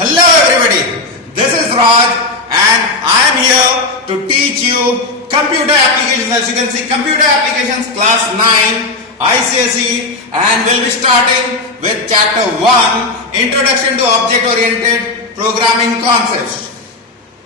Hello everybody, this is Raj and I am here to teach you computer applications. As you can see, computer applications class 9 ICSE, and we'll be starting with chapter 1, Introduction to Object Oriented Programming Concepts.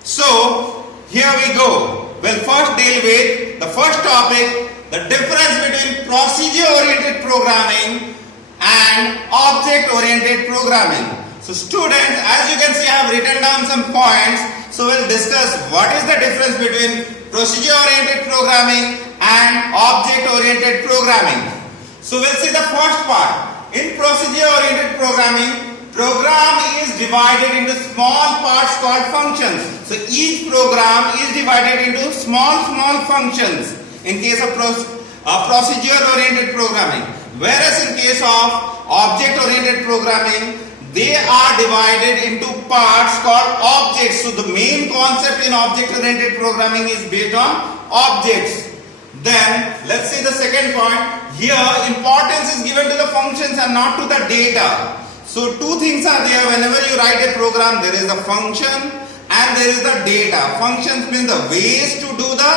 So here we go. We'll first deal with the first topic, the difference between procedure oriented programming and object oriented programming. So students, as you can see, I have written down some points. So we'll discuss what is the difference between procedure oriented programming and object oriented programming. So we'll see the first part. In procedure oriented programming, program is divided into small parts called functions. So each program is divided into small functions in case of procedure oriented programming. Whereas in case of object oriented programming, they are divided into parts called objects. So the main concept in object-oriented programming is based on objects. Then let's see the second point. Here importance is given to the functions and not to the data. So two things are there. Whenever you write a program, there is a function and there is the data. Functions mean the ways to do the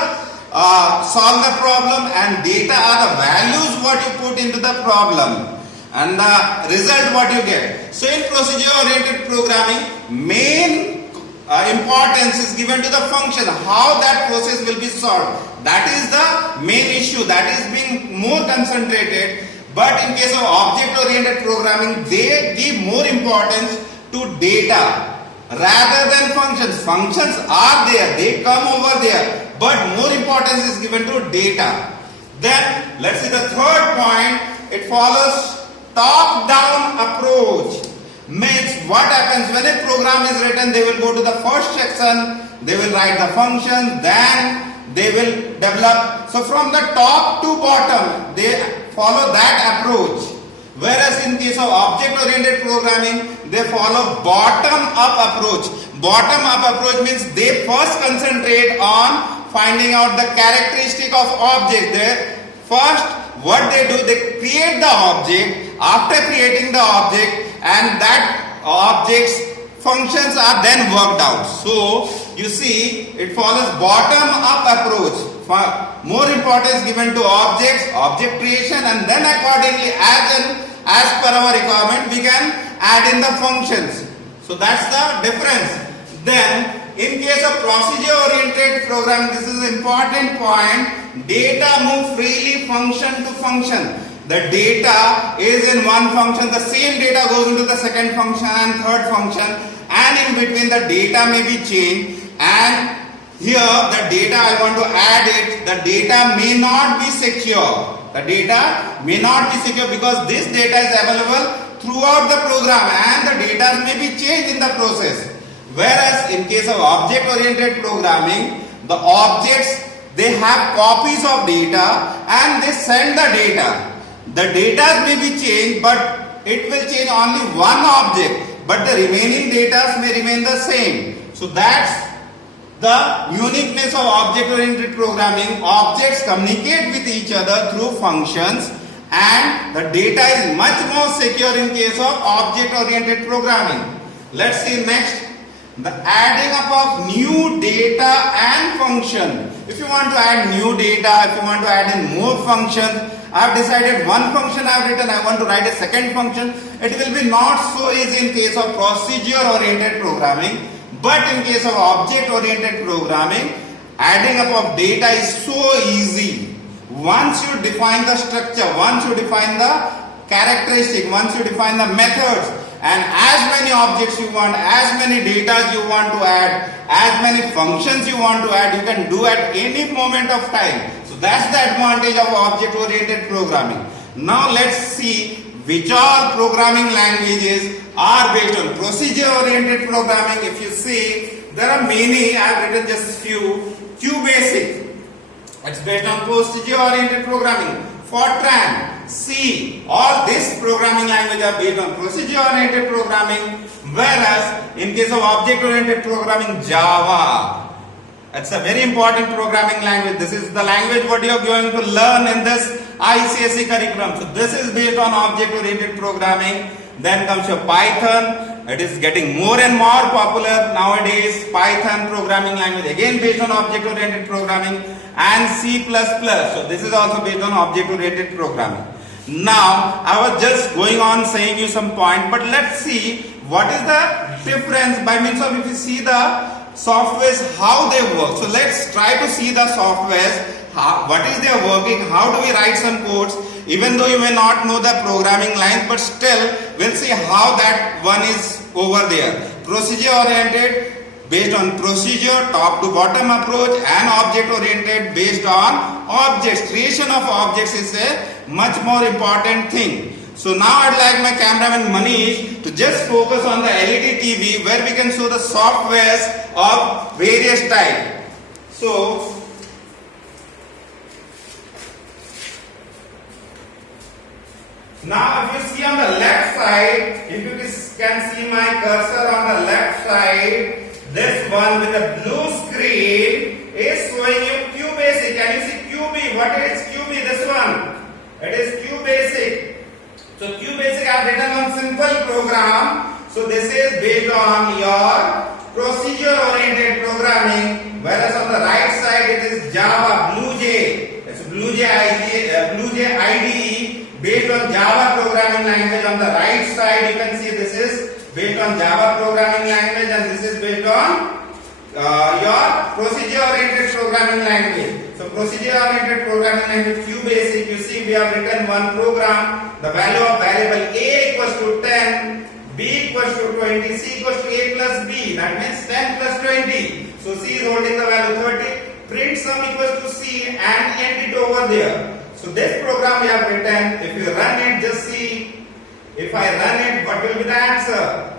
solve the problem, and data are the values what you put into the problem and the result what you get. So in procedure oriented programming, main importance is given to the function, how that process will be solved. That is the main issue, that is being more concentrated. But in case of object oriented programming, they give more importance to data rather than functions. Functions are there, they come over there, but more importance is given to data. Then let's see the third point. It follows top-down approach. Means what happens when a program is written, they will go to the first section, they will write the function, then they will develop. So from the top to bottom, they follow that approach. Whereas in case of object-oriented programming, they follow bottom-up approach. Bottom-up approach means they first concentrate on finding out the characteristic of object. They first, what they do, they create the object. After creating the object, and that object's functions are then worked out. So you see, it follows bottom-up approach. More importance given to objects, object creation, and then accordingly, as per our requirement, we can add in the functions. So that's the difference. Then, in case of procedure-oriented programming, this is an important point. Data move freely function to function. The data is in one function, the same data goes into the second function and third function, and in between the data may be changed. And here the data, I want to add it, the data may not be secure. The data may not be secure because this data is available throughout the program and the data may be changed in the process. Whereas in case of object-oriented programming, the objects, they have copies of data and they send the data. The data may be changed, but it will change only one object, but the remaining data may remain the same. So that's the uniqueness of object-oriented programming. Objects communicate with each other through functions, and the data is much more secure in case of object-oriented programming. Let's see next, the adding up of new data and function. If you want to add new data, if you want to add in more functions, I have decided one function I have written, I want to write a second function. It will be not so easy in case of procedure-oriented programming, but in case of object-oriented programming, adding up of data is so easy. Once you define the structure, once you define the characteristic, once you define the methods, and as many objects you want, as many data you want to add, as many functions you want to add, you can do at any moment of time. So that's the advantage of object-oriented programming. Now let's see which all programming languages are based on procedure-oriented programming. If you see, there are many, I have written just few. QBasic, it's based on procedure-oriented programming. Fortran, C, all these programming languages are based on procedure-oriented programming, whereas in case of object-oriented programming, Java. It's a very important programming language. This is the language what you are going to learn in this ICSE curriculum. So this is based on object-oriented programming. Then comes your Python, It is getting more and more popular nowadays. Python programming language, again based on object-oriented programming, and C++. So this is also based on object-oriented programming. Now, I was just going on saying you some point, but let's see what is the difference by means of, if you see the softwares, how they work. So let's try to see the softwares, what is their working, how do we write some codes. Even though you may not know the programming lines, but still we'll see how that one is over there. Procedure oriented, based on procedure, top to bottom approach, and object oriented based on objects. Creation of objects is a much more important thing. So now I'd like my cameraman Manish to just focus on the LED TV where we can show the softwares of various types. So now if you see on the left side, if you can see my cursor on the left side, this one with the blue screen is showing you QBasic. Can you see QB? What is QB? This one. It is QBasic. So QBasic I have written on simple program. So this is based on your procedure oriented programming. Whereas on the right side it is Java, BlueJ. It's BlueJ IDE based on Java programming language. On the right side you can see this is based on Java programming language, and this is based on your procedure oriented programming language. So procedure oriented programming language QBasic, you see we have written one program. The value of variable A equals to 10, B equals to 20, C equals to A plus B. That means 10 plus 20. So C is holding the value 30. Print sum equals to C and end it over there. So this program we have written. If you run it, just see. If I run it, what will be the answer?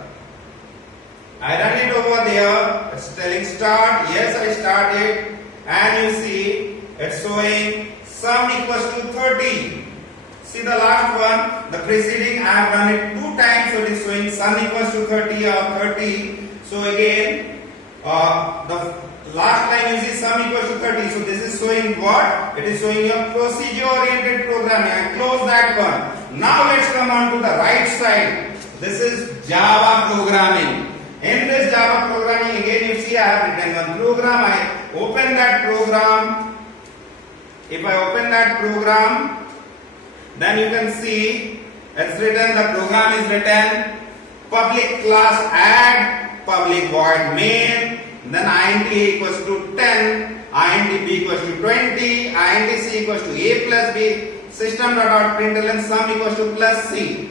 I run it over there. It's telling start. Yes, I start it. And you see, it's showing sum equals to 30. See the last one, the preceding, I have run it 2 times. So it is showing sum equals to 30 or 30. So again, the last line you see sum equals to 30. So this is showing what? It is showing your procedure oriented programming. I close that one. Now let's come on to the right side. This is Java programming. In this Java programming, again you see I have written one program. I open that program. If I open that program, then you can see it's written, the program is written public class add, public void main, then int a equals to 10, int b equals to 20, int c equals to a plus b, system.out.println sum equals to plus c.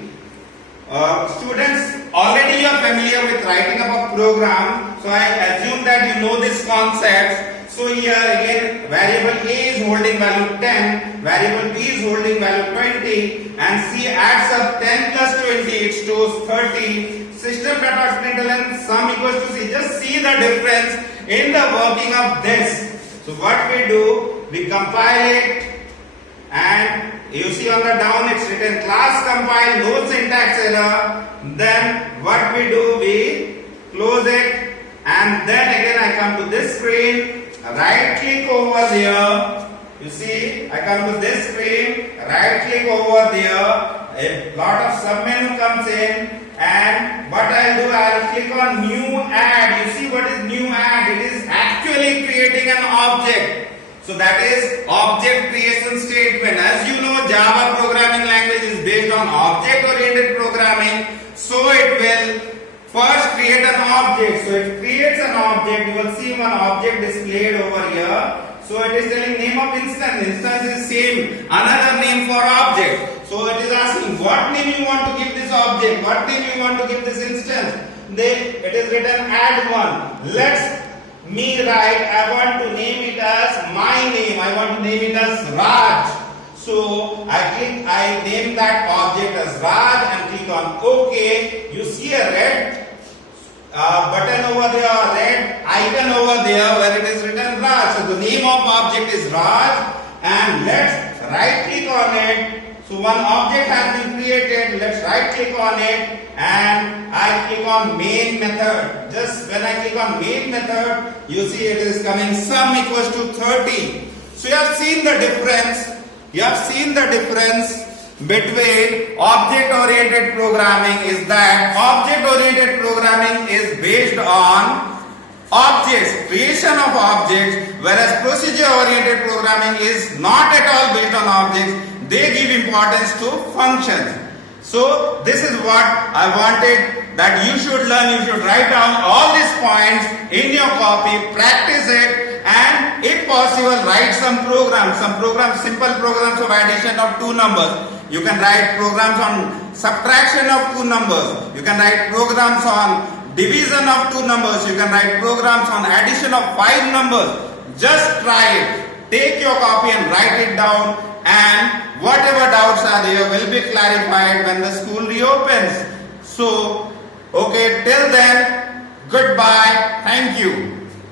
Students, already you are familiar with writing up a program, so I assume that you know this concept. So here again variable a is holding value 10, variable b is holding value 20, and c adds up 10 plus 20, it stores 30. System.out.println sum equals to c. Just see the difference in the working of this. So what we do, we compile it, and you see on the down it's written class compile, no syntax error. Then what we do, we close it, and then again I come to this screen, right click over there. You see, I come to this screen, right click over there, a lot of submenu comes in, and what I'll do, I'll click on new add. You see what is new add? It is actually creating an object. So that is object creation statement. As you know, Java programming language is based on object oriented programming. So it will first create an object. So it creates an object. You will see one object displayed over here. So it is telling name of instance. Instance is same, another name for object. So it is asking what name you want to give this object, what name you want to give this instance. Then it is written add one. Let's me write, I want to name it as my name. I want to name it as Raj. So I name that object as Raj and click on OK. You see a red button over there, red icon over there where it is written Raj. So the name of object is Raj, and let's right click on it. So one object has been created. Let's right click on it, and I click on main method. Just when I click on main method, you see it is coming sum equals to 30. So you have seen the difference. You have seen the difference between object-oriented programming is that object-oriented programming is based on objects, creation of objects, whereas procedure-oriented programming is not at all based on objects. They give importance to functions. So this is what I wanted that you should learn. You should write down all these points in your copy, practice it, and if possible write some programs, simple programs of addition of two numbers. You can write programs on subtraction of two numbers. You can write programs on division of two numbers. You can write programs on addition of five numbers. Just try it. Take your copy and write it down, and whatever doubts are there will be clarified when the school reopens. So, okay, till then, goodbye. Thank you.